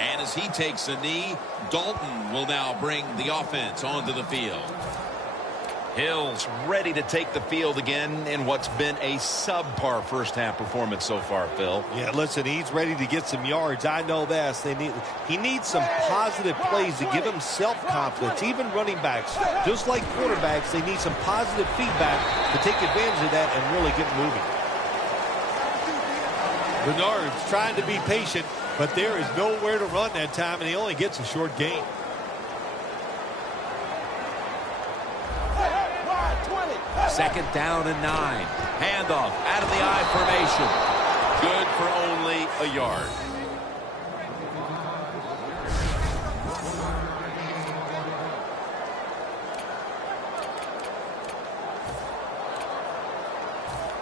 And as he takes a knee, Dalton will now bring the offense onto the field. Hill's ready to take the field again in what's been a subpar first-half performance so far, Phil. Yeah, listen, he's ready to get some yards. I know that. He needs some positive plays to give him self-confidence. Even running backs, just like quarterbacks, they need some positive feedback to take advantage of that and really get moving. Bernard's trying to be patient, but there is nowhere to run that time, and he only gets a short gain. Second down and 9. Handoff out of the I formation. Good for only a yard.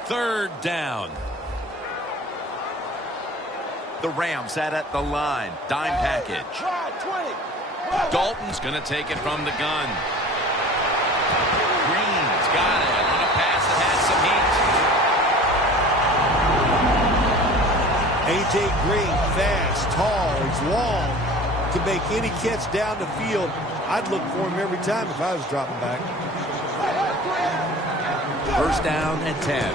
Third down. The Rams at the line. Dime package. Dalton's going to take it from the gun. Green's got it on a pass that had some heat. A.J. Green, fast, tall, he's long. To make any catch down the field, I'd look for him every time if I was dropping back. First down and 10.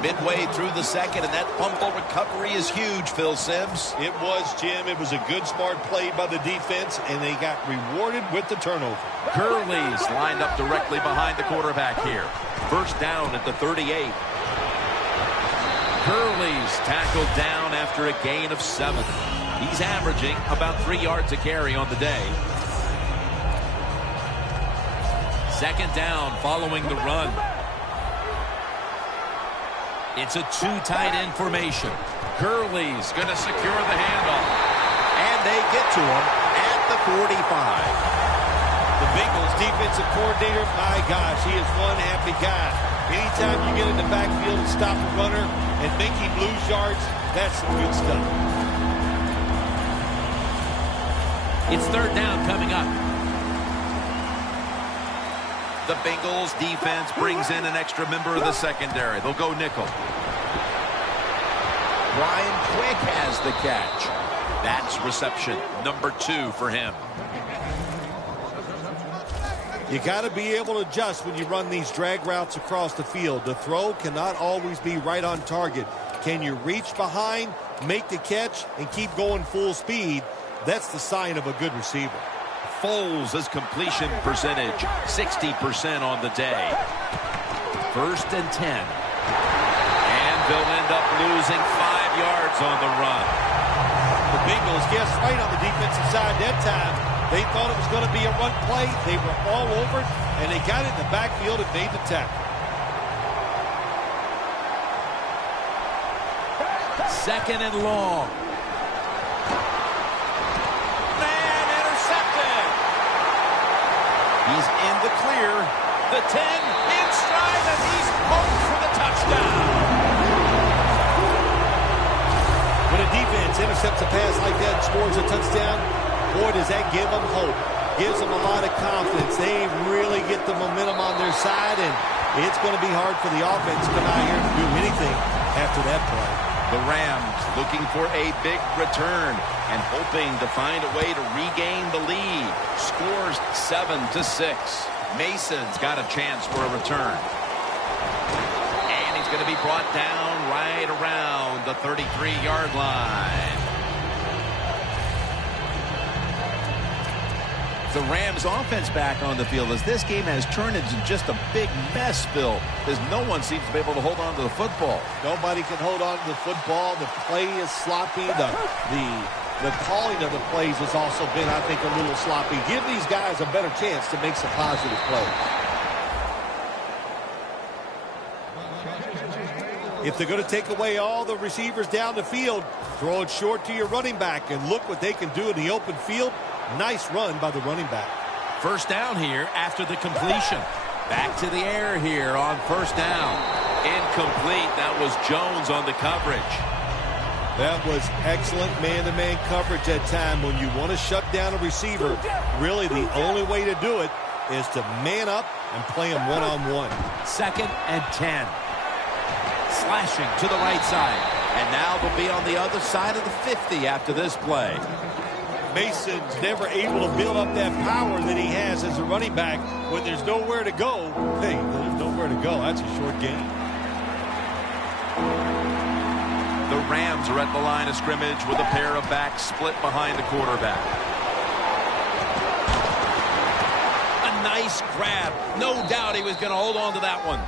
Midway through the second, and that fumble recovery is huge, Phil Sims. It was, Jim. It was a good, smart play by the defense, and they got rewarded with the turnover. Gurley's lined up directly behind the quarterback here. First down at the 38. Gurley's tackled down after a gain of 7. He's averaging about 3 yards a carry on the day. Second down following the run. It's a 2 tight end formation. Gurley's going to secure the handoff. And they get to him at the 45. The Bengals defensive coordinator, my gosh, he is one happy guy. Anytime you get in the backfield and stop a runner and make him lose yards, that's some good stuff. It's third down coming up. The Bengals defense brings in an extra member of the secondary. They'll go nickel. Brian Quick has the catch. That's reception number 2 for him. You got to be able to adjust when you run these drag routes across the field. The throw cannot always be right on target. Can you reach behind, make the catch, and keep going full speed? That's the sign of a good receiver. Foles' completion percentage, 60% on the day. First and 10. And they'll end up losing 5 yards on the run. The Bengals guessed right on the defensive side that time. They thought it was going to be a run play. They were all over it, and they got it in the backfield and made the tackle. Second and long. He's in the clear. The 10 in stride, and he's home for the touchdown. When a defense intercepts a pass like that and scores a touchdown, boy, does that give them hope. Gives them a lot of confidence. They really get the momentum on their side, and it's going to be hard for the offense to come out here and do anything after that play. The Rams looking for a big return and hoping to find a way to regain the lead. Scores 7-6. Mason's got a chance for a return. And he's going to be brought down right around the 33-yard line. The Rams offense back on the field as this game has turned into just a big mess, Phil, as no one seems to be able to hold on to the football. Nobody can hold on to the football. The play is sloppy. The calling of the plays has also been, I think, a little sloppy. Give these guys a better chance to make some positive plays. If they're going to take away all the receivers down the field, throw it short to your running back, and look what they can do in the open field. Nice run by the running back. First down here after the completion. Back to the air here on first down. Incomplete. That was Jones on the coverage. That was excellent man-to-man coverage that time. When you want to shut down a receiver, really the only way to do it is to man up and play them one-on-one. 2nd and 10. Slashing to the right side. And now they'll be on the other side of the 50 after this play. Mason's never able to build up that power that he has as a running back when there's nowhere to go. Hey, there's nowhere to go. That's a short game. The Rams are at the line of scrimmage with a pair of backs split behind the quarterback. A nice grab. No doubt he was going to hold on to that one.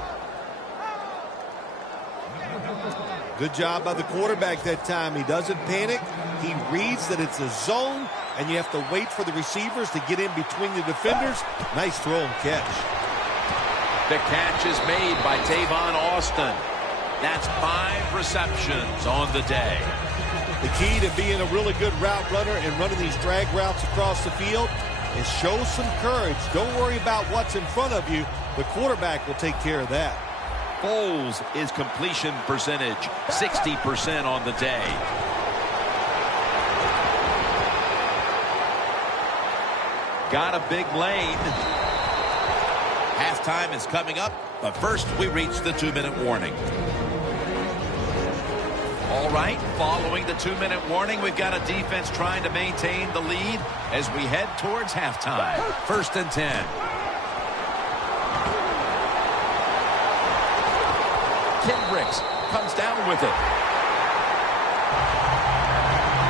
Good job by the quarterback that time. He doesn't panic. He reads that it's a zone, and you have to wait for the receivers to get in between the defenders. Nice throw and catch. The catch is made by Tavon Austin. That's 5 receptions on the day. The key to being a really good route runner and running these drag routes across the field is show some courage. Don't worry about what's in front of you. The quarterback will take care of that. Foles is completion percentage, 60% on the day. Got a big lane. Halftime is coming up, but first we reach the 2-minute warning. All right, following the 2-minute warning, we've got a defense trying to maintain the lead as we head towards halftime. 1st and 10. Kendricks comes down with it.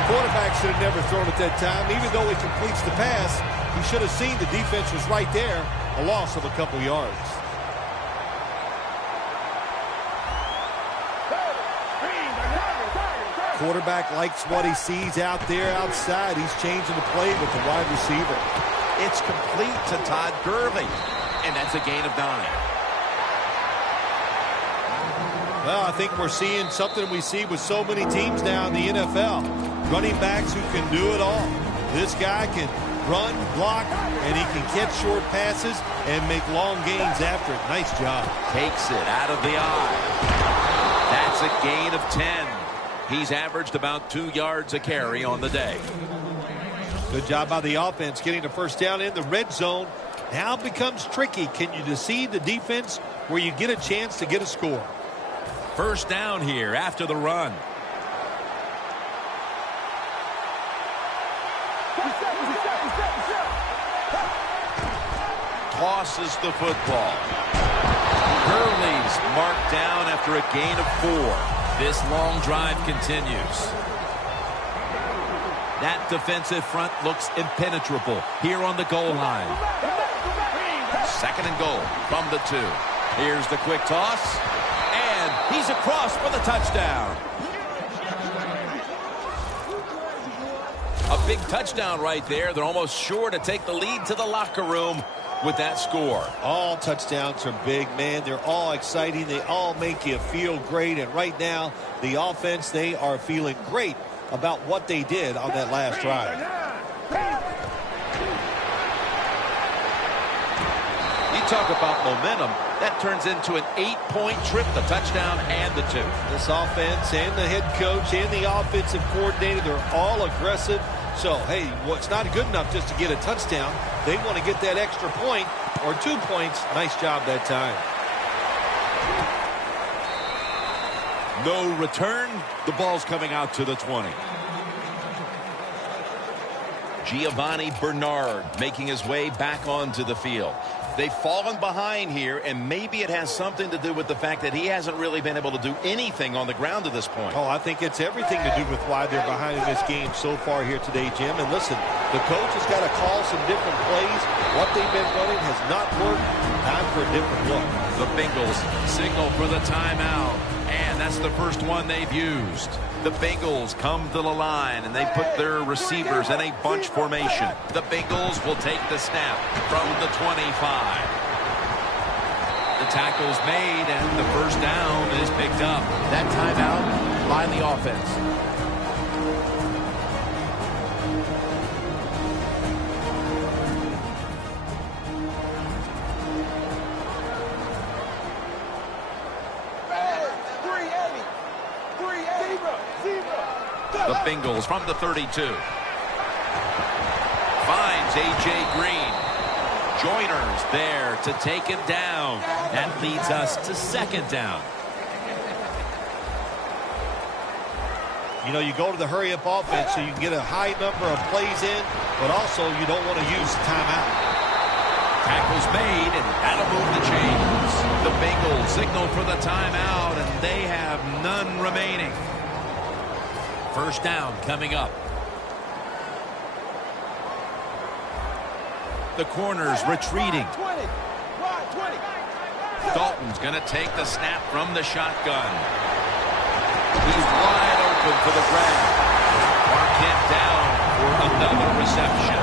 Quarterback should have never thrown it that time. Even though he completes the pass, he should have seen the defense was right there. A loss of a couple yards. Quarterback likes what he sees out there outside. He's changing the play with the wide receiver. It's complete to Todd Gurley, and that's a gain of 9. Well, I think we're seeing something we see with so many teams now in the NFL. Running backs who can do it all. This guy can run, block, and he can catch short passes and make long gains after it. Nice job. Takes it out of the eye. That's a gain of 10. He's averaged about 2 yards a carry on the day. Good job by the offense getting the first down in the red zone. Now it becomes tricky. Can you deceive the defense where you get a chance to get a score? First down here after the run. Tosses the football. Gurley's marked down after a gain of 4. This long drive continues. That defensive front looks impenetrable here on the goal line. 2nd and goal from the 2. Here's the quick toss. And he's across for the touchdown. A big touchdown right there. They're almost sure to take the lead to the locker room with that score. All touchdowns are big, man. They're all exciting. They all make you feel great. And right now, the offense, they are feeling great about what they did on that last drive. You talk about momentum. That turns into an 8-point trip, the touchdown and the 2. This offense and the head coach and the offensive coordinator, they're all aggressive. So, hey, it's not good enough just to get a touchdown. They want to get that extra point or 2 points. Nice job that time. No return. The ball's coming out to the 20. Giovanni Bernard making his way back onto the field. They've fallen behind here, and maybe it has something to do with the fact that he hasn't really been able to do anything on the ground to this point. Oh, I think it's everything to do with why they're behind in this game so far here today, Jim. And listen, the coach has got to call some different plays. What they've been running has not worked. Time for a different look. The Bengals signal for the timeout, and that's the first one they've used. The Bengals come to the line, and they put their receivers in a bunch formation. The Bengals will take the snap from the 25. The tackle's made, and the first down is picked up. That timeout by the offense. The Bengals from the 32. Finds A.J. Green. Joyner's there to take him down. That leads us to second down. You know, you go to the hurry-up offense so you can get a high number of plays in, but also you don't want to use the timeout. Tackle's made, and that'll move the chains. The Bengals signal for the timeout, and they have none remaining. First down coming up. The corner's retreating. Dalton's going to take the snap from the shotgun. He's wide open for the grab. Marquette down for another reception.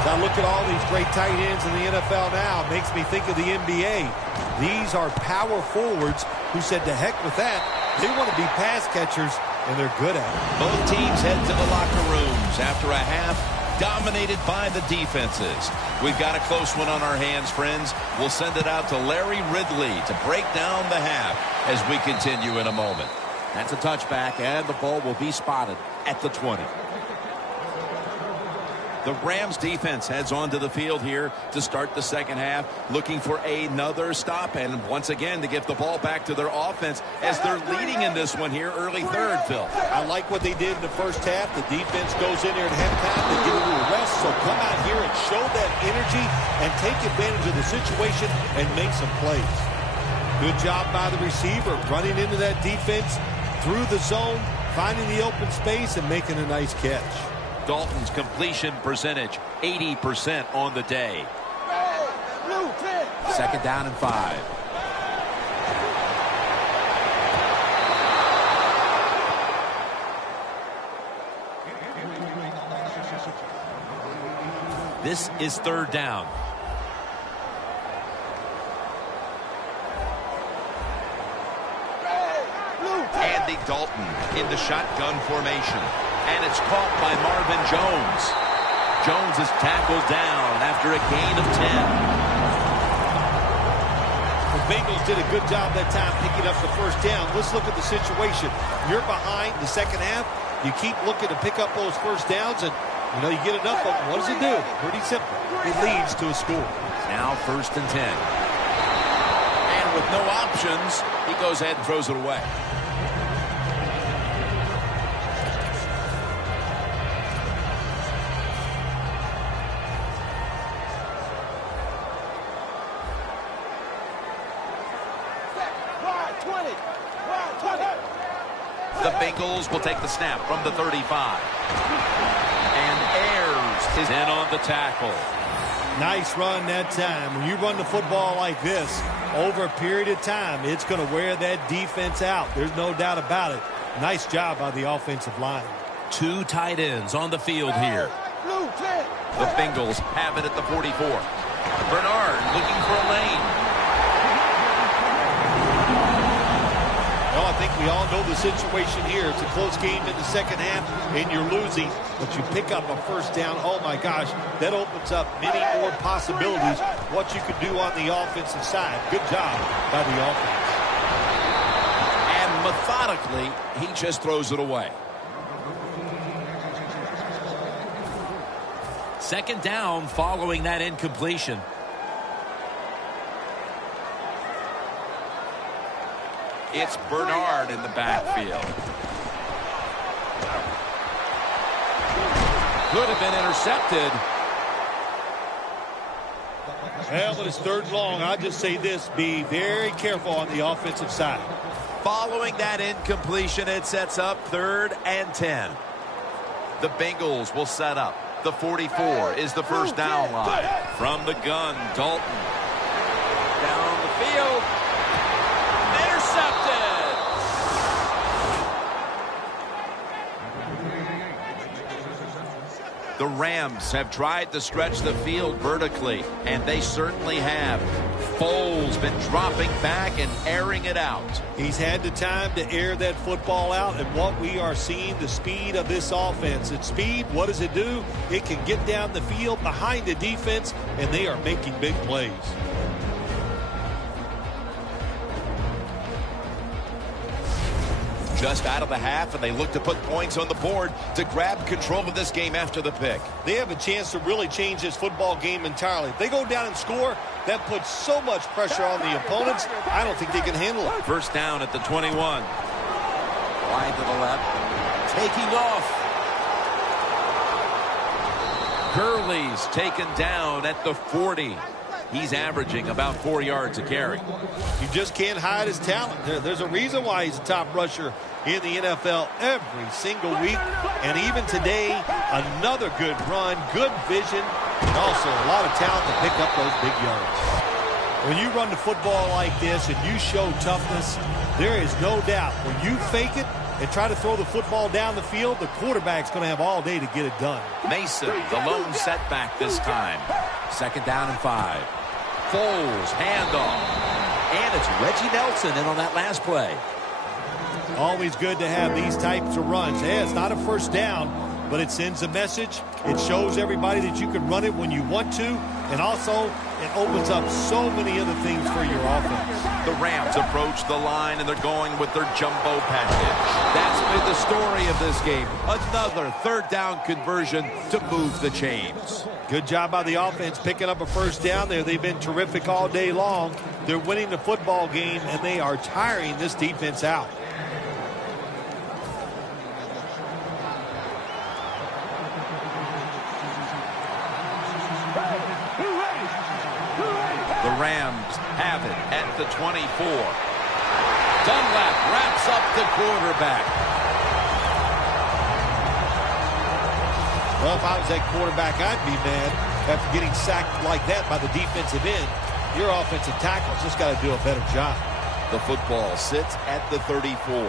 As I look at all these great tight ends in the NFL now, it makes me think of the NBA. These are power forwards who said to heck with that. They want to be pass catchers, and they're good at it. Both teams head to the locker rooms after a half dominated by the defenses. We've got a close one on our hands, friends. We'll send it out to Larry Ridley to break down the half as we continue in a moment. That's a touchback, and the ball will be spotted at the 20. The Rams defense heads onto the field here to start the second half, looking for another stop and once again to give the ball back to their offense as they're leading in this one here early third, Phil. I like what they did in the first half. The defense goes in there at halftime. They get a little rest, so come out here and show that energy and take advantage of the situation and make some plays. Good job by the receiver running into that defense through the zone, finding the open space and making a nice catch. Dalton's completion percentage, 80% on the day. Second down and 5. This is third down. Andy Dalton in the shotgun formation. And it's caught by Marvin Jones. Jones is tackled down after a gain of 10. The Bengals did a good job that time picking up the first down. Let's look at the situation. You're behind the second half. You keep looking to pick up those first downs, and you know you get enough of them. What does it do? Pretty simple. It leads to a score. Now first and 10. And with no options, he goes ahead and throws it away. The Bengals will take the snap from the 35. And Ayers is in on the tackle. Nice run that time. When you run the football like this, over a period of time, it's going to wear that defense out. There's no doubt about it. Nice job by the offensive line. Two tight ends on the field here. The Bengals have it at the 44. Bernard looking for a lane. Well, I think we all know the situation here. It's a close game in the second half, and you're losing, but you pick up a first down. Oh, my gosh, that opens up many more possibilities, what you could do on the offensive side. Good job by the offense. And methodically, he just throws it away. Second down following that incompletion. It's Bernard in the backfield. Could have been intercepted. Well, when it's third and long, I'll just say this. Be very careful on the offensive side. Following that incompletion, it sets up 3rd and 10. The Bengals will set up. The 44 is the first down line. From the gun, Dalton. Down the field. Intercepted. The Rams have tried to stretch the field vertically, and they certainly have. Foles been dropping back and airing it out. He's had the time to air that football out, and what we are seeing, the speed of this offense. At speed, what does it do? It can get down the field behind the defense, and they are making big plays. just out of the half, and they look to put points on the board to grab control of this game after the pick. They have a chance to really change this football game entirely. If they go down and score, that puts so much pressure on the opponents, I don't think they can handle it. First down at the 21. Wide to the left. Taking off. Gurley's taken down at the 40. He's averaging about 4 yards a carry. You just can't hide his talent. There's a reason why he's a top rusher in the NFL every single week. And even today, another good run, good vision, and also a lot of talent to pick up those big yards. When you run the football like this and you show toughness, there is no doubt when you fake it and try to throw the football down the field, the quarterback's going to have all day to get it done. Mason, the lone setback this time. Second down and 5. Foles, handoff. And it's Reggie Nelson in on that last play. Always good to have these types of runs. Yeah, it's not a first down, but it sends a message. It shows everybody that you can run it when you want to, and also it opens up so many other things for your offense. The Rams approach the line, and they're going with their jumbo package. That's been the story of this game. Another third down conversion to move the chains. Good job by the offense picking up a first down there. They've been terrific all day long. They're winning the football game, and they are tiring this defense out. The Rams have it at the 24. Dunlap wraps up the quarterback. Well, if I was that quarterback, I'd be mad after getting sacked like that by the defensive end. Your offensive tackle's just got to do a better job. The football sits at the 34.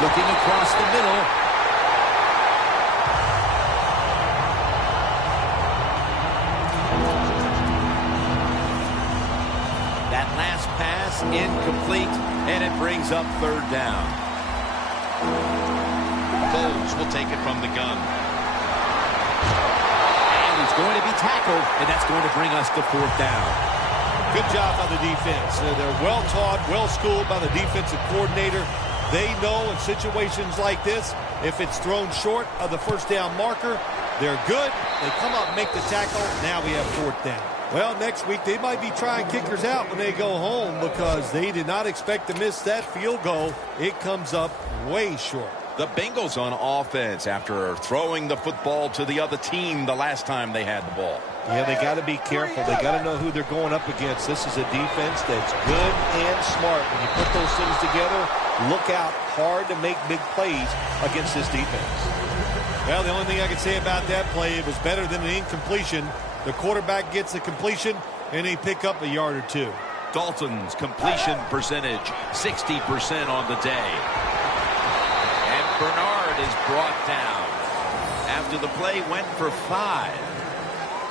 Looking across the middle. That last pass incomplete, and it brings up third down. Foles will take it from the gun. And he's going to be tackled, and that's going to bring us to fourth down. Good job by the defense. They're well-taught, well-schooled by the defensive coordinator. They know in situations like this, if it's thrown short of the first down marker, they're good. They come up and make the tackle. Now we have fourth down. Well, next week they might be trying kickers out when they go home because they did not expect to miss that field goal. It comes up way short. The Bengals on offense after throwing the football to the other team the last time they had the ball. Yeah, they got to be careful. They got to know who they're going up against. This is a defense that's good and smart. When you put those things together, look out hard to make big plays against this defense. Well, the only thing I can say about that play, it was better than an incompletion. The quarterback gets the completion, and they pick up a yard or two. Dalton's completion percentage, 60% on the day. And Bernard is brought down. After the play went for 5.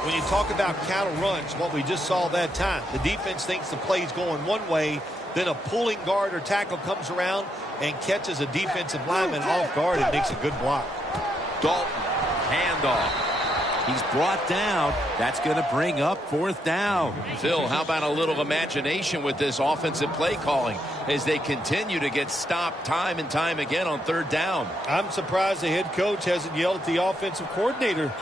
When you talk about counter runs, what we just saw that time, the defense thinks the play's going one way, then a pulling guard or tackle comes around and catches a defensive lineman off guard and makes a good block. Dalton, handoff. He's brought down. That's going to bring up fourth down. Phil, how about a little imagination with this offensive play calling as they continue to get stopped time and time again on third down? I'm surprised the head coach hasn't yelled at the offensive coordinator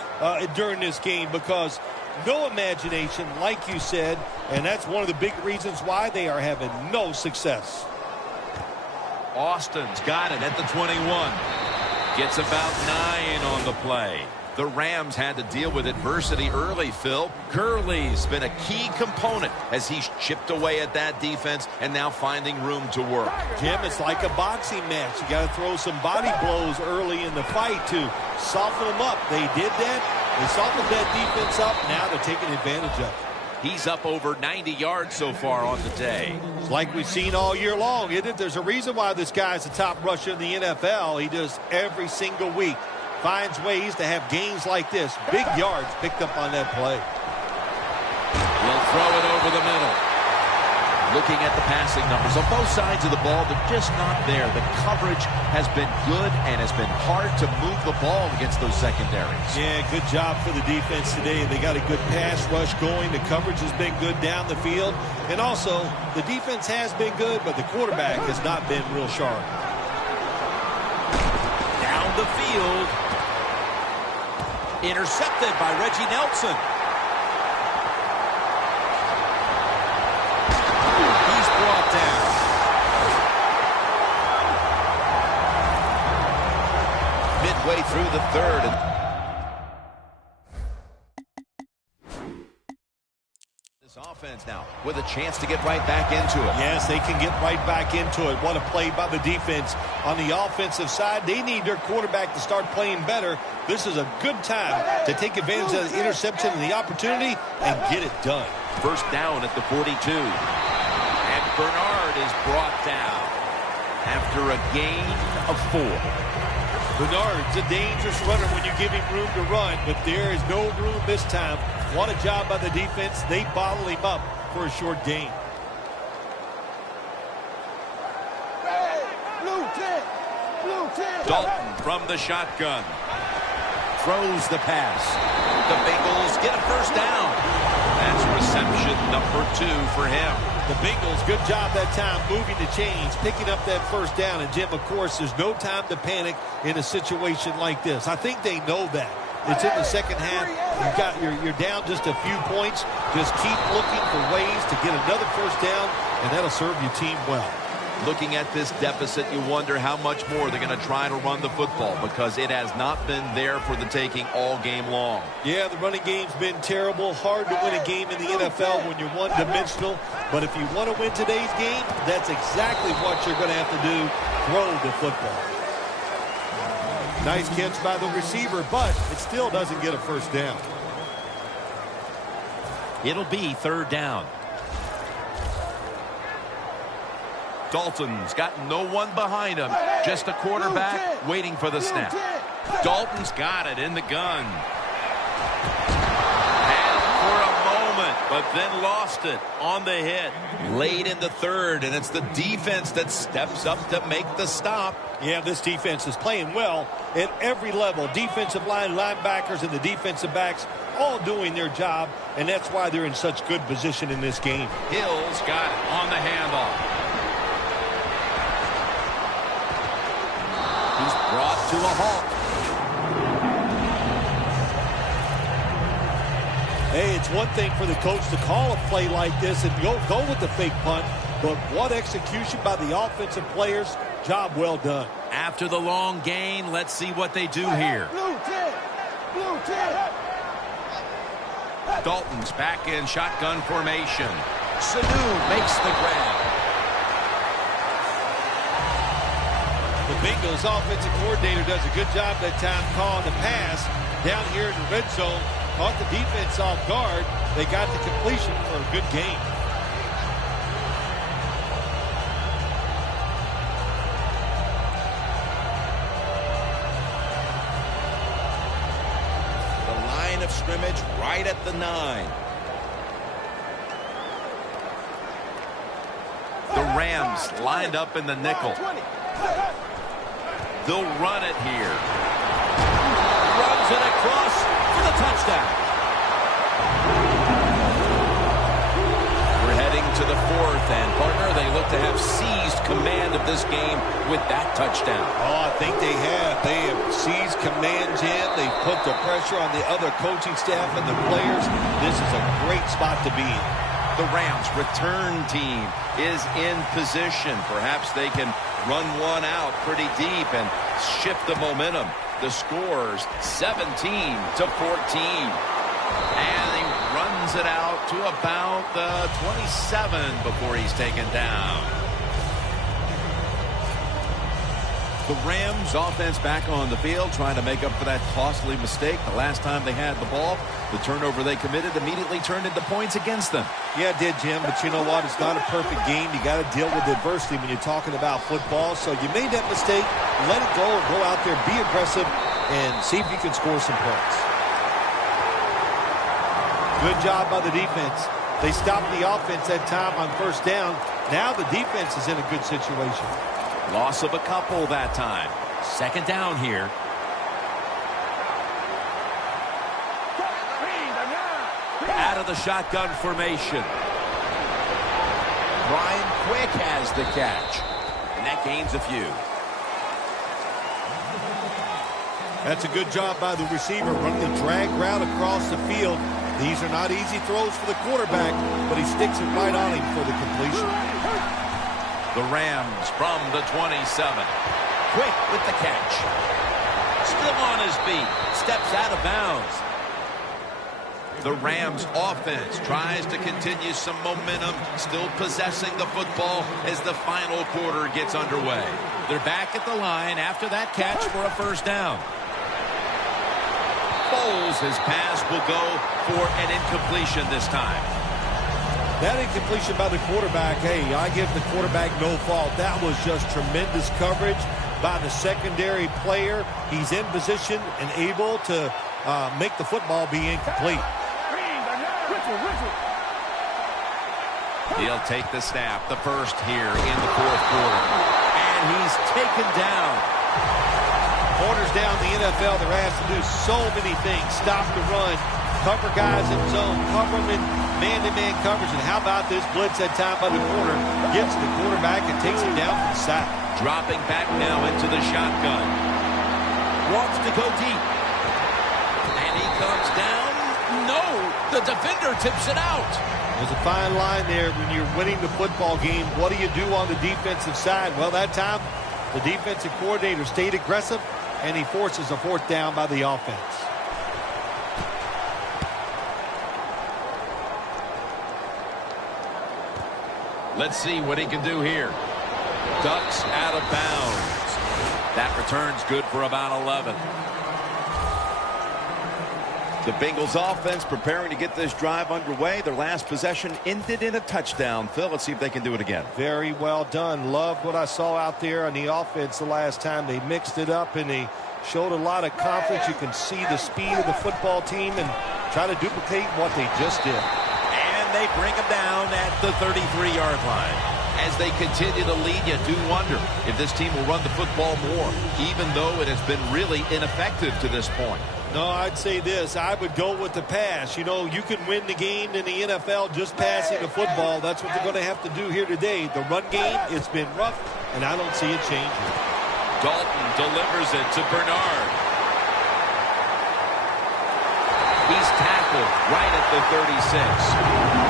during this game because no imagination, like you said, and that's one of the big reasons why they are having no success. Austin's got it at the 21. Gets about 9 on the play. The Rams had to deal with adversity early, Phil. Gurley's been a key component as he's chipped away at that defense and now finding room to work. Jim, it's like a boxing match. You got to throw some body blows early in the fight to soften them up. They did that. They softened that defense up. Now they're taking advantage of it. He's up over 90 yards so far on the day. It's like we've seen all year long, isn't it? There's a reason why this guy's the top rusher in the NFL. He does every single week. Finds ways to have games like this. Big yards picked up on that play. He'll throw it over the middle. Looking at the passing numbers on both sides of the ball, they're just not there. The coverage has been good and has been hard to move the ball against those secondaries. Yeah, good job for the defense today. They got a good pass rush going. The coverage has been good down the field. And also, the defense has been good, but the quarterback has not been real sharp. Down the field. Intercepted by Reggie Nelson. Brought down. Midway through the third. This offense now with a chance to get right back into it. Yes, they can get right back into it. What a play by the defense. On the offensive side, they need their quarterback to start playing better. This is a good time to take advantage of the interception and the opportunity and get it done. First down at the 42. Bernard is brought down after a gain of 4. Bernard's a dangerous runner when you give him room to run, but there is no room this time. What a job by the defense. They bottle him up for a short gain. Dalton from the shotgun. Throws the pass. The Bengals get a first down. That's reception number 2 for him. The Bengals, good job that time moving the chains, picking up that first down. And, Jim, of course, there's no time to panic in a situation like this. I think they know that. It's in the second half. You're down just a few points. Just keep looking for ways to get another first down, and that'll serve your team well. Looking at this deficit, you wonder how much more they're going to try to run the football because it has not been there for the taking all game long. Yeah, the running game's been terrible. Hard to win a game in the NFL when you're one-dimensional. But if you want to win today's game, that's exactly what you're going to have to do, throw the football. Nice catch by the receiver, but it still doesn't get a first down. It'll be third down. Dalton's got no one behind him. Just a quarterback waiting for the snap. Dalton's got it in the gun. Had it for a moment, but then lost it on the hit. Late in the third, and it's the defense that steps up to make the stop. Yeah, this defense is playing well at every level. Defensive line, linebackers, and the defensive backs all doing their job, and that's why they're in such good position in this game. Hill's got it on the handoff. He's brought to a halt. Hey, it's one thing for the coach to call a play like this and go with the fake punt, but what execution by the offensive players. Job well done. After the long gain, let's see what they do here. Dalton's back in shotgun formation. Sanu makes the grab. The Bengals offensive coordinator does a good job that time calling the pass down here in the red zone. Caught the defense off guard. They got the completion for a good gain. The line of scrimmage right at the 9. The Rams lined up in the nickel. They'll run it here. Runs it across for the touchdown. We're heading to the 4th, and partner, they look to have seized command of this game with that touchdown. Oh, I think they have. They have seized command, Jim. They've put the pressure on the other coaching staff and the players. This is a great spot to be in. The Rams return team is in position. Perhaps they can run one out pretty deep and shift the momentum. The score's 17-14. And he runs it out to about the 27 before he's taken down. The Rams offense back on the field trying to make up for that costly mistake. The last time they had the ball, the turnover they committed immediately turned into points against them. Yeah, it did, Jim, but you know what? It's not a perfect game. You got to deal with adversity when you're talking about football. So you made that mistake. Let it go. Go out there, be aggressive, and see if you can score some points. Good job by the defense. They stopped the offense that time on first down. Now the defense is in a good situation. Loss of a couple that time. Second down here. Out of the shotgun formation. Brian Quick has the catch. And that gains a few. That's a good job by the receiver, running the drag route across the field. These are not easy throws for the quarterback, but he sticks it right on him for the completion. The Rams from the 27. Quick with the catch. Still on his feet. Steps out of bounds. The Rams offense tries to continue some momentum, still possessing the football as the final quarter gets underway. They're back at the line after that catch for a first down. Foles, his pass will go for an incompletion this time. That incompletion by the quarterback, hey, I give the quarterback no fault. That was just tremendous coverage by the secondary player. He's in position and able to make the football be incomplete. He'll take the snap, the first here in the fourth quarter. And he's taken down. Corners down the NFL, they're asked to do so many things. Stop the run, cover guys in zone, cover them in man-to-man coverage. And how about this blitz that time by the corner? Gets to the quarterback and takes him down from the sack. Dropping back now into the shotgun. Wants to go deep. And he comes down. No, the defender tips it out. There's a fine line there when you're winning the football game. What do you do on the defensive side? Well, that time, the defensive coordinator stayed aggressive, and he forces a fourth down by the offense. Let's see what he can do here. Ducks out of bounds. That return's good for about 11. The Bengals offense preparing to get this drive underway. Their last possession ended in a touchdown. Phil, let's see if they can do it again. Very well done. Loved what I saw out there on the offense the last time. They mixed it up and they showed a lot of confidence. You can see the speed of the football team and try to duplicate what they just did. And they bring him down at the 33-yard line. As they continue to lead, you do wonder if this team will run the football more, even though it has been really ineffective to this point. No, I'd say this. I would go with the pass. You know, you can win the game in the NFL just passing the football. That's what they're going to have to do here today. The run game, it's been rough, and I don't see it changing. Dalton delivers it to Bernard. He's tackled right at the 36.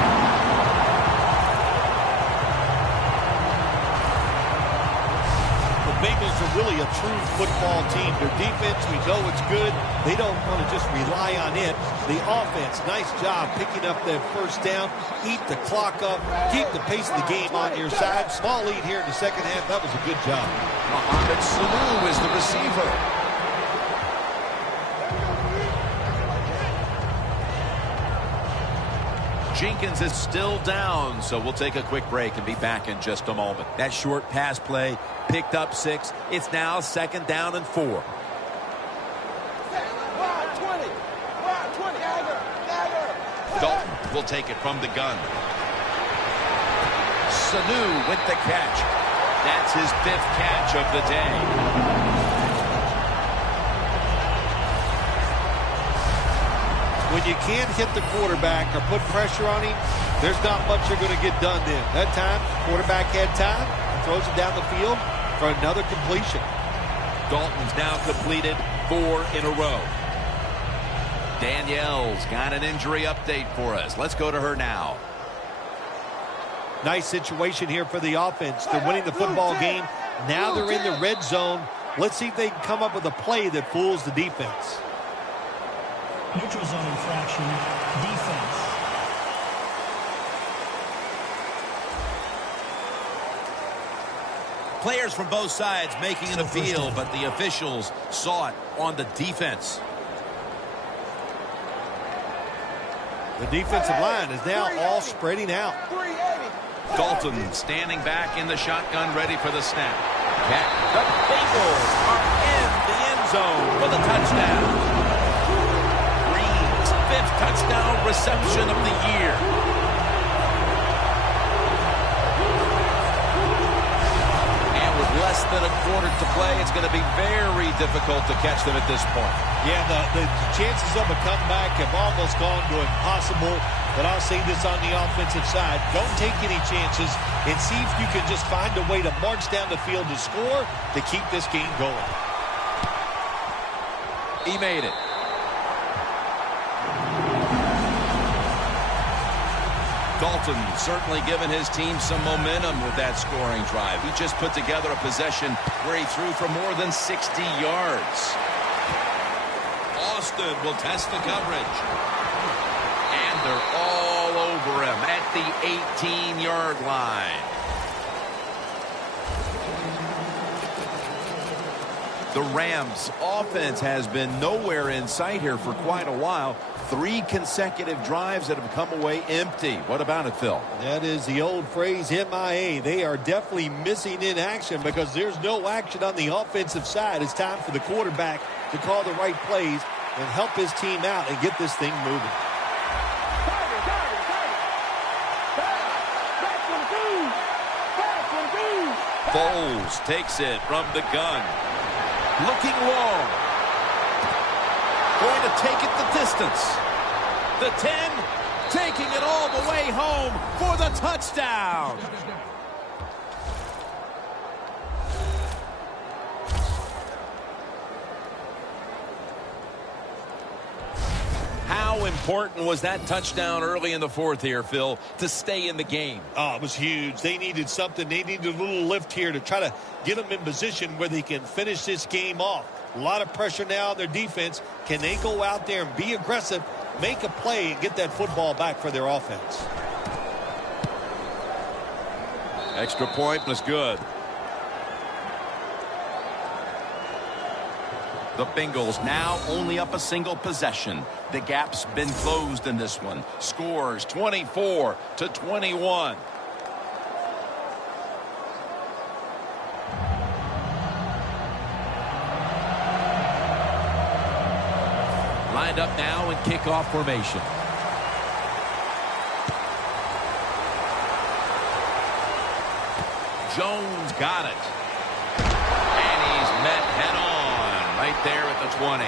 Bengals are really a true football team. Their defense, we know it's good. They don't want to just rely on it. The offense, nice job picking up that first down, eat the clock up, keep the pace of the game on your side. Small lead here in the second half. That was a good job. Mohamed Sanu is the receiver. Jenkins is still down, so we'll take a quick break and be back in just a moment. That short pass play picked up 6. It's now second down and 4. Dalton will take it from the gun. Sanu with the catch. That's his 5th catch of the day. When you can't hit the quarterback or put pressure on him, there's not much you're going to get done then. That time, quarterback had time, throws it down the field for another completion. Dalton's now completed 4 in a row. Danielle's got an injury update for us. Let's go to her now. Nice situation here for the offense. They're winning the football game. Now they're in the red zone. Let's see if they can come up with a play that fools the defense. Neutral zone infraction, defense. Players from both sides making an appeal, but the officials saw it on the defense. The defensive line is now all spreading out. Dalton standing back in the shotgun, ready for the snap. The Bengals are in the end zone for the touchdown. 5th touchdown reception of the year. quarter to play. It's going to be very difficult to catch them at this point. Yeah, the chances of a comeback have almost gone to impossible. But I'll say this on the offensive side. Don't take any chances and see if you can just find a way to march down the field to score to keep this game going. He made it. Dalton certainly given his team some momentum with that scoring drive. He just put together a possession where he threw for more than 60 yards. Austin will test the coverage. And they're all over him at the 18-yard line. The Rams offense has been nowhere in sight here for quite a while. 3 consecutive drives that have come away empty. What about it, Phil? That is the old phrase, MIA. They are definitely missing in action because there's no action on the offensive side. It's time for the quarterback to call the right plays and help his team out and get this thing moving. Foles takes it from the gun. Looking long. Going to take it the distance. The 10, taking it all the way home for the touchdown. How important was that touchdown early in the fourth here, Phil, to stay in the game? Oh, it was huge. They needed something. They needed a little lift here to try to get them in position where they can finish this game off. A lot of pressure now on their defense. Can they go out there and be aggressive, make a play, and get that football back for their offense? Extra point was good. The Bengals now only up a single possession. The gap's been closed in this one. Scores 24-21. Lined up now in kickoff formation. Jones got it. And he's met head on right there at the 20.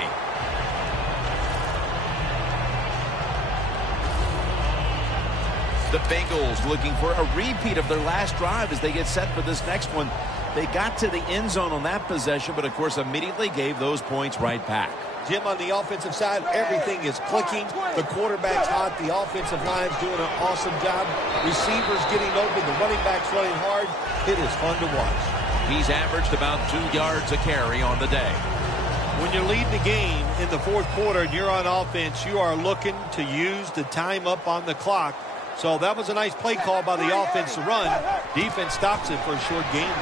The Bengals looking for a repeat of their last drive as they get set for this next one. They got to the end zone on that possession, but of course immediately gave those points right back. Jim, on the offensive side, everything is clicking. The quarterback's hot. The offensive line's doing an awesome job. Receivers getting open. The running back's running hard. It is fun to watch. He's averaged about 2 yards a carry on the day. When you're leading the game in the fourth quarter and you're on offense, you are looking to use the time up on the clock. So that was a nice play call by the offense to run. Defense stops it for a short gain.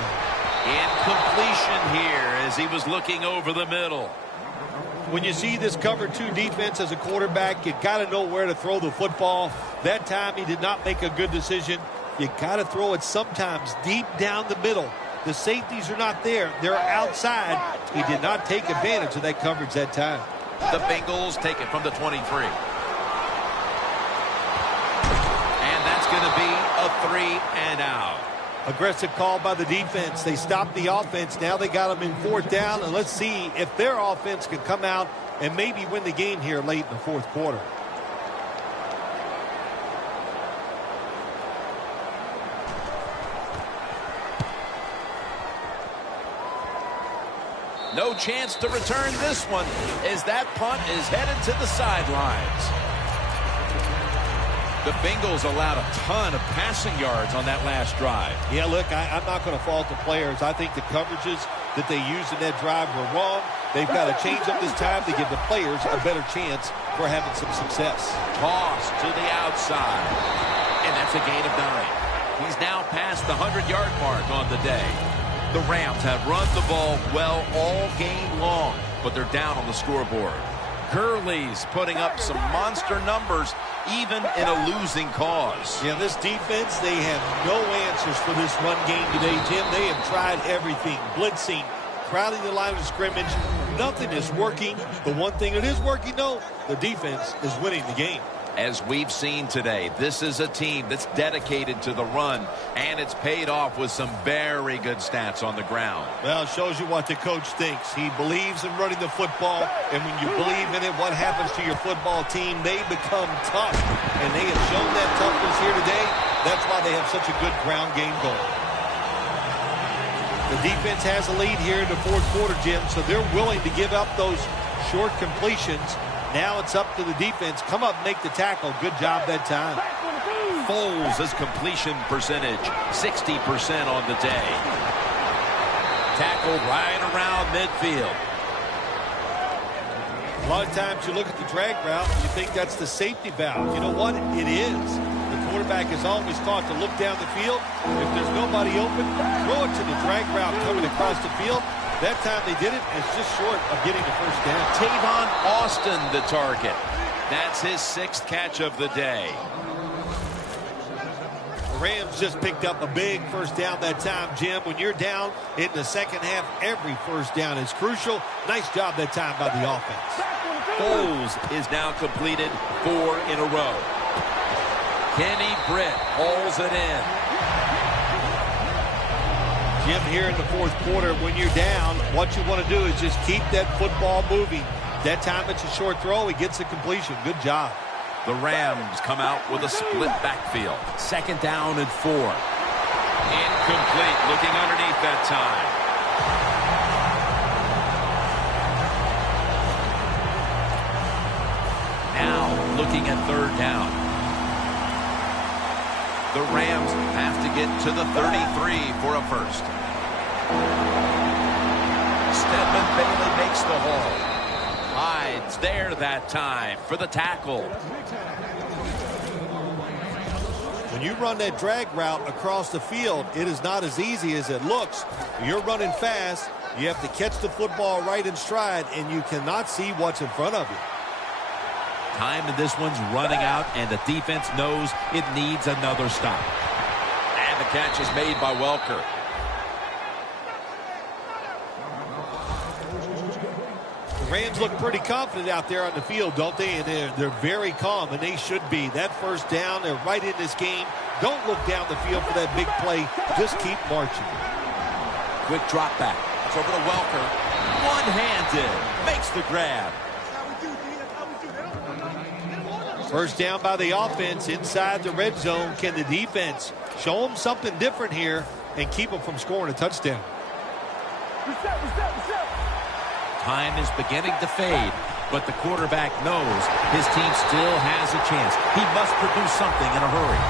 Incompletion here as he was looking over the middle. When you see this cover 2 defense as a quarterback, you got to know where to throw the football. That time he did not make a good decision. You got to throw it sometimes deep down the middle. The safeties are not there. They're outside. He did not take advantage of that coverage that time. The Bengals take it from the 23. And that's going to be a 3 and out. Aggressive call by the defense. They stopped the offense. Now they got them in 4th down. And let's see if their offense can come out and maybe win the game here late in the 4th quarter. No chance to return this one as that punt is headed to the sidelines. The Bengals allowed a ton of passing yards on that last drive. Yeah, look, I'm not going to fault the players. I think the coverages that they used in that drive were wrong. They've got to change up this time to give the players a better chance for having some success. Toss to the outside. And that's a gain of 9. He's now past the 100-yard mark on the day. The Rams have run the ball well all game long, but they're down on the scoreboard. Gurley's putting up some monster numbers, even in a losing cause. Yeah, this defense, they have no answers for this run game today, Jim. They have tried everything. Blitzing, crowding the line of scrimmage. Nothing is working. The one thing that is working, though, the defense is winning the game. As we've seen today, this is a team that's dedicated to the run, and it's paid off with some very good stats on the ground. Well, it shows you what the coach thinks. He believes in running the football, and when you believe in it, what happens to your football team? They become tough, and they have shown that toughness here today. That's why they have such a good ground game going. The defense has a lead here in the fourth quarter, Jim, so they're willing to give up those short completions. Now it's up to the defense. Come up and make the tackle. Good job that time. Foles' completion percentage, 60% on the day. Tackled right around midfield. A lot of times you look at the drag route and you think that's the safety valve. You know what? It is. The quarterback is always taught to look down the field. If there's nobody open, throw it to the drag route coming across the field. That time they did it, and it's just short of getting the first down. Tavon Austin, the target. That's his 6th catch of the day. The Rams just picked up a big first down that time, Jim. When you're down in the second half, every first down is crucial. Nice job that time by the offense. Foles is now completed 4 in a row. Kenny Britt hauls it in. Jim, here in the fourth quarter, when you're down, what you want to do is just keep that football moving. That time it's a short throw. He gets the completion. Good job. The Rams come out with a split backfield. 2nd down and 4. Incomplete. Looking underneath that time. Now looking at 3rd down. The Rams have to get to the 33 for a first. Stedman Bailey makes the haul. Hyde's there that time for the tackle. When you run that drag route across the field, it is not as easy as it looks. You're running fast. You have to catch the football right in stride, and you cannot see what's in front of you. Time in this one's running out, and the defense knows it needs another stop. And the catch is made by Welker. The Rams look pretty confident out there on the field, don't they? And they're very calm, and they should be. That first down, they're right in this game. Don't look down the field for that big play. Just keep marching. Quick drop back. It's over to Welker. One-handed. Makes the grab. First down by the offense inside the red zone. Can the defense show them something different here and keep them from scoring a touchdown? Time is beginning to fade, but the quarterback knows his team still has a chance. He must produce something in a hurry.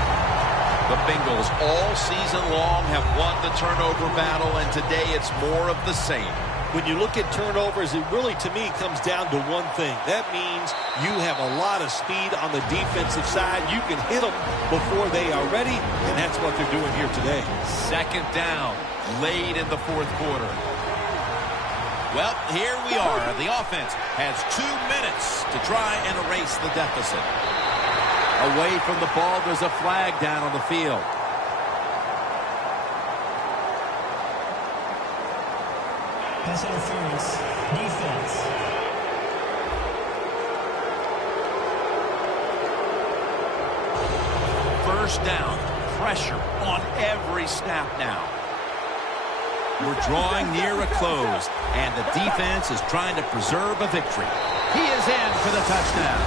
The Bengals all season long have won the turnover battle, and today it's more of the same. When you look at turnovers, it really, to me, comes down to one thing. That means you have a lot of speed on the defensive side. You can hit them before they are ready, and that's what they're doing here today. 2nd down, late in the fourth quarter. Well, here we are. The offense has 2 minutes to try and erase the deficit. Away from the ball, there's a flag down on the field. Pass interference. Defense. First down. Pressure on every snap now. We're drawing near a close, and the defense is trying to preserve a victory. He is in for the touchdown.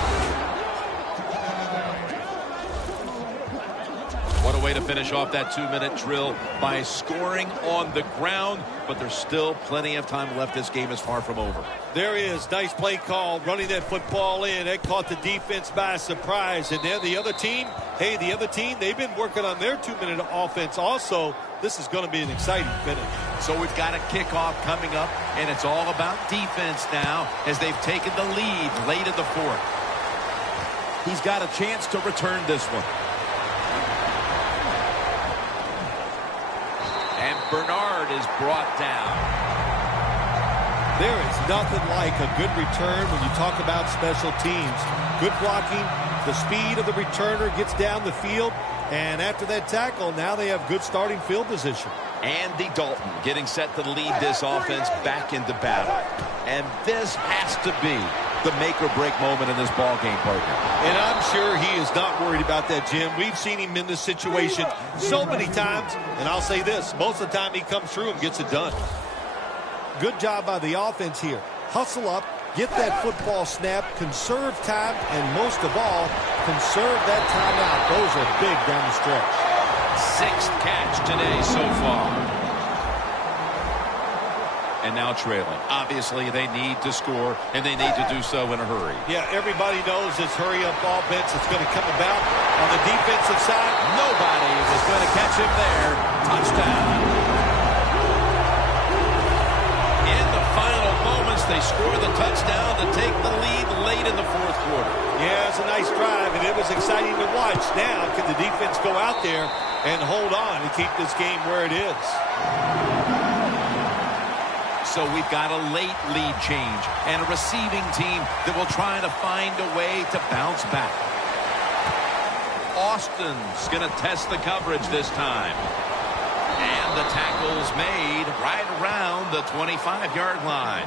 What a way to finish off that 2-minute drill by scoring on the ground, but there's still plenty of time left. This game is far from over. There is. Nice play call, running that football in. That caught the defense by surprise. And then the other team, hey, the other team, they've been working on their 2-minute offense also. This is going to be an exciting finish. So we've got a kickoff coming up, and it's all about defense now as they've taken the lead late in the fourth. He's got a chance to return this one. And Bernard is brought down. There is nothing like a good return when you talk about special teams. Good blocking, the speed of the returner gets down the field, and after that tackle, now they have good starting field position. Andy Dalton getting set to lead this offense back into battle. And this has to be the make-or-break moment in this ball game, partner. And I'm sure he is not worried about that, Jim. We've seen him in this situation so many times, and I'll say this, most of the time he comes through and gets it done. Good job by the offense here. Hustle up, get that football snap, conserve time, and most of all, conserve that timeout. Those are big down the stretch. 6th catch today so far. And now trailing. Obviously, they need to score, and they need to do so in a hurry. Yeah, everybody knows this hurry-up offense is going to come about. On the defensive side, nobody was going to catch him there. Touchdown. In the final moments, they score the touchdown to take the lead late in the 4th quarter. Yeah, it's a nice drive, and it was exciting to watch. Now, can the defense go out there and hold on and keep this game where it is? So we've got a late lead change and a receiving team that will try to find a way to bounce back. Austin's going to test the coverage this time. And the tackle's made right around the 25-yard line.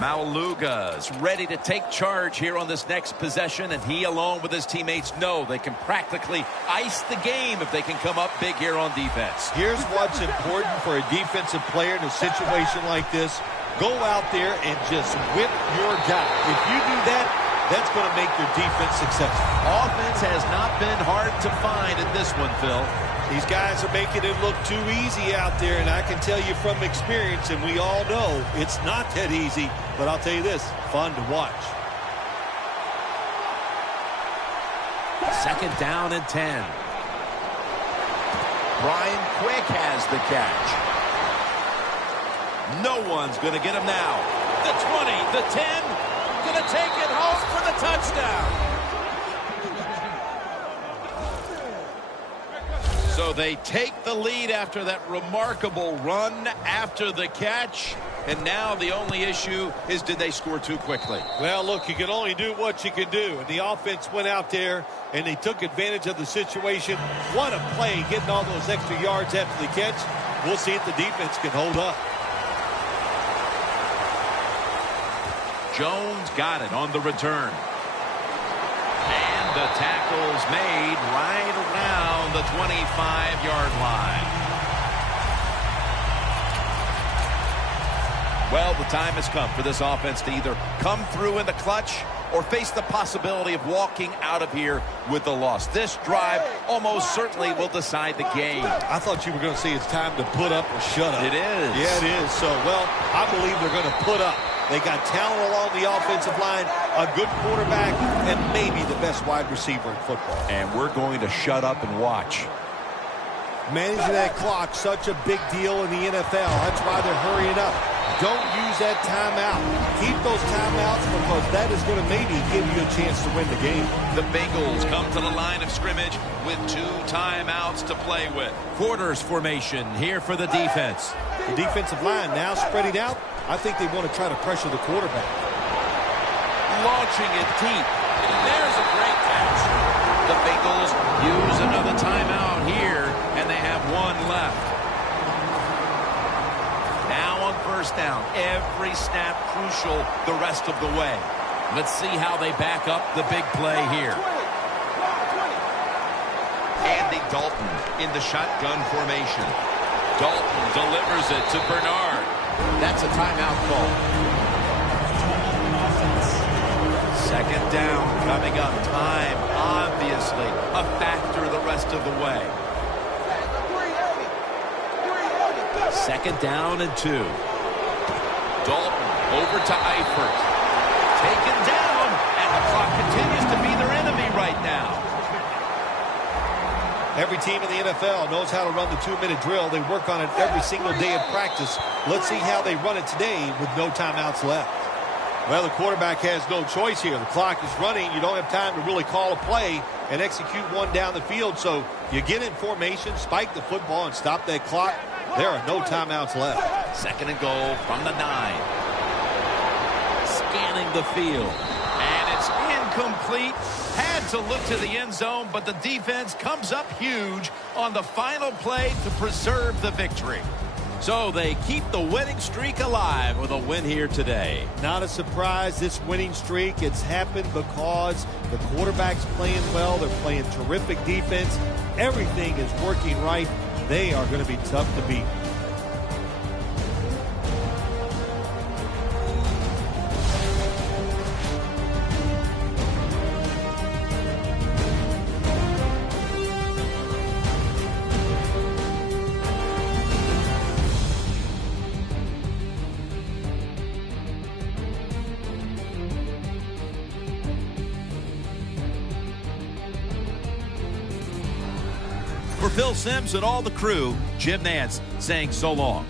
Mauluga's ready to take charge here on this next possession, and he along with his teammates know they can practically ice the game if they can come up big here on defense. Here's what's important for a defensive player in a situation like this. Go out there and just whip your guy. If you do that, that's going to make your defense successful. Offense has not been hard to find in this one, Phil. These guys are making it look too easy out there, and I can tell you from experience, and we all know it's not that easy, but I'll tell you this, fun to watch. 2nd down and 10. Brian Quick has the catch. No one's going to get him now. The 20, the 10, going to take it home for the touchdown. So they take the lead after that remarkable run after the catch. And now the only issue is, did they score too quickly? Well, look, you can only do what you can do. And the offense went out there, and they took advantage of the situation. What a play, getting all those extra yards after the catch. We'll see if the defense can hold up. Jones got it on the return. And the tackle's made right around the 25-yard line. Well, the time has come for this offense to either come through in the clutch or face the possibility of walking out of here with a loss. This drive almost certainly will decide the game. I thought you were going to say it's time to put up or shut up. It is. Yeah, it is. So, well, I believe they're going to put up. They got talent along the offensive line, a good quarterback, and maybe the best wide receiver in football. And we're going to shut up and watch. Managing that clock, such a big deal in the NFL. That's why they're hurrying up. Don't use that timeout. Keep those timeouts because that is going to maybe give you a chance to win the game. The Bengals come to the line of scrimmage with 2 timeouts to play with. Quarters formation here for the defense. The defensive line now spreading out. I think they want to try to pressure the quarterback. Launching it deep. And there's a great catch. The Bengals use another timeout here, and they have 1 left. Now on 1st down, every snap crucial the rest of the way. Let's see how they back up the big play here. Andy Dalton in the shotgun formation. Dalton delivers it to Bernard. That's a timeout call. 2nd down coming up. Time, obviously, a factor the rest of the way. 2nd down and 2. Dalton over to Eifert. Taken down, and the clock continues to be their enemy right now. Every team in the NFL knows how to run the 2-minute drill. They work on it every single day of practice. Let's see how they run it today with no timeouts left. Well, the quarterback has no choice here. The clock is running. You don't have time to really call a play and execute one down the field. So you get in formation, spike the football, and stop that clock. There are no timeouts left. 2nd and goal from the 9. Scanning the field. And it's incomplete. Had to look to the end zone, but the defense comes up huge on the final play to preserve the victory. So they keep the winning streak alive with a win here today. Not a surprise, this winning streak, it's happened because the quarterback's playing well. They're playing terrific defense. Everything is working right. They are going to be tough to beat. For Phil Simms and all the crew, Jim Nance saying so long.